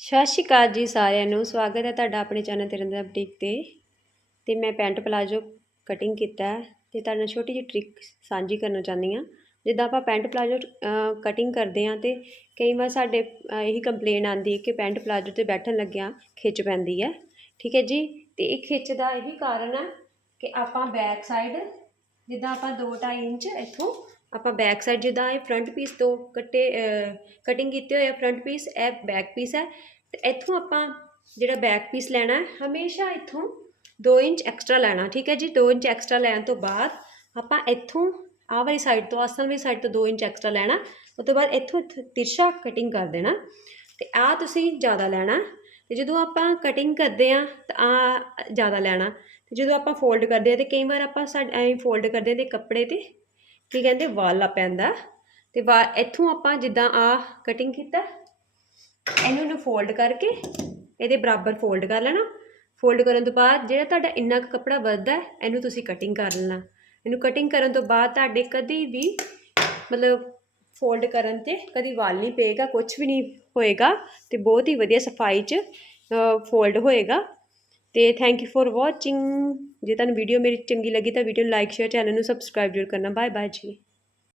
ਸਤਿ ਸ਼੍ਰੀ ਅਕਾਲ ਜੀ ਸਾਰਿਆਂ ਨੂੰ। ਸਵਾਗਤ ਹੈ ਤੁਹਾਡਾ ਆਪਣੇ ਚੈਨਲ ਤਿਰੰਦਾ ਬੁਟੀਕ ਤੇ। ਤੇ ਮੈਂ ਪੈਂਟ ਪਲਾਜੋ ਕਟਿੰਗ ਕੀਤਾ ਹੈ ਤੇ ਤੁਹਾਡੇ ਨਾਲ ਛੋਟੀ ਜਿਹੀ ਟ੍ਰਿਕ ਸਾਂਝੀ ਕਰਨਾ ਚਾਹੁੰਦੀ ਹਾਂ। ਜਿੱਦਾਂ ਆਪਾਂ ਪੈਂਟ ਪਲਾਜੋ ਕਟਿੰਗ ਕਰਦੇ ਹਾਂ ਤੇ ਕਈ ਵਾਰ ਸਾਡੇ ਇਹੀ ਕੰਪਲੇਨ ਆਉਂਦੀ ਹੈ ਕਿ ਪੈਂਟ ਪਲਾਜੋ ਤੇ ਬੈਠਣ ਲੱਗਿਆਂ ਖਿੱਚ ਪੈਂਦੀ ਹੈ। ਠੀਕ ਹੈ ਜੀ? ਤੇ ਇਹ ਖਿੱਚ ਦਾ ਇਹ ਵੀ ਕਾਰਨ ਹੈ ਕਿ ਆਪਾਂ ਬੈਕ ਸਾਈਡ ਜਿੱਦਾਂ ਆਪਾਂ 2.5 ਇੰਚ ਇੱਥੋਂ ਆਪਾਂ ਬੈਕ ਸਾਈਡ ਜਿੱਦਾਂ ਇਹ ਫਰੰਟ ਪੀਸ ਤੋਂ ਕੱਟੇ ਕਟਿੰਗ ਕੀਤੇ ਹੋਏ ਆ ਫਰੰਟ ਪੀਸ ਇਹ ਬੈਕ ਪੀਸ ਹੈ। ਤੇ ਇੱਥੋਂ ਆਪਾਂ ਜਿਹੜਾ ਬੈਕ ਪੀਸ ਲੈਣਾ ਹੈ, ਹਮੇਸ਼ਾ ਇੱਥੋਂ 2 ਇੰਚ ਐਕਸਟਰਾ ਲੈਣਾ, ਠੀਕ ਹੈ ਜੀ? 2 ਇੰਚ ਐਕਸਟਰਾ ਲੈਣ ਤੋਂ ਬਾਅਦ ਆਪਾਂ ਇੱਥੋਂ ਆਹ ਵਾਲੀ ਸਾਈਡ ਤੋਂ ਆਸਨ ਵਾਲੀ ਸਾਈਡ ਤੋਂ 2 ਇੰਚ ਐਕਸਟਰਾ ਲੈਣਾ, ਉਸ ਤੋਂ ਬਾਅਦ ਇੱਥੋਂ ਥ- ਤਿਰਛਾ ਕਟਿੰਗ ਕਰ ਦੇਣਾ। ਤੇ ਆਹ ਤੁਸੀਂ ਜ਼ਿਆਦਾ ਲੈਣਾ, ਤੇ ਜਦੋਂ ਆਪਾਂ ਕਟਿੰਗ ਕਰਦੇ ਆ ਤਾਂ ਆ ਜ਼ਿਆਦਾ ਲੈਣਾ। ਤੇ ਜਦੋਂ ਆਪਾਂ ਫੋਲਡ ਕਰਦੇ ਆ ਤੇ ਕਈ ਵਾਰ ਆਪਾਂ ਸਾਡੇ ਐਂ ਫੋਲਡ ਕਰਦੇ ਆ ਤੇ ਕੱਪੜੇ ਤੇ ਕੀ ਕਹਿੰਦੇ, ਵਾਲਾ ਪੈਂਦਾ। ਤੇ ਵਾ ਇੱਥੋਂ ਆਪਾਂ ਜਿੱਦਾਂ ਆ ਕਟਿੰਗ ਕੀਤਾ, ਇਹਨੂੰ ਨੂੰ ਫੋਲਡ ਕਰਕੇ ਇਹਦੇ ਬਰਾਬਰ ਫੋਲਡ ਕਰ ਲੈਣਾ। ਫੋਲਡ ਕਰਨ ਤੋਂ ਬਾਅਦ ਜਿਹੜਾ ਤੁਹਾਡਾ ਇੰਨਾ ਕੁ ਕੱਪੜਾ ਵੱਧਦਾ, ਇਹਨੂੰ ਤੁਸੀਂ ਕਟਿੰਗ ਕਰ ਲੈਣਾ। ਇਹਨੂੰ ਕਟਿੰਗ ਕਰਨ ਤੋਂ ਬਾਅਦ ਤੁਹਾਡੇ ਕਦੀ ਵੀ ਮਤਲਬ ਫੋਲਡ ਕਰਨ ਤੇ ਕਦੀ ਵਾਲ ਨਹੀਂ ਪਏਗਾ ਕੁਝ ਵੀ ਨਹੀਂ ਹੋਏਗਾ ਤੇ ਬਹੁਤ ਹੀ ਵਧੀਆ ਸਫ਼ਾਈ 'ਚ ਫੋਲਡ ਹੋਏਗਾ। ਤੇ ਥੈਂਕ ਯੂ ਫॉर ਵਾਚਿੰਗ ਜੇ ਤੁਹਾਨੂੰ ਵੀਡੀਓ ਮੇਰੀ ਚੰਗੀ ਲੱਗੀ ਤਾਂ ਵੀਡੀਓ ਨੂੰ ਲਾਈਕ ਸ਼ੇਅਰ ਚੈਨਲ ਨੂੰ ਸਬਸਕ੍ਰਾਈਬ ਜ਼ਰੂਰ ਕਰਨਾ। ਬਾਏ ਬਾਏ ਜੀ।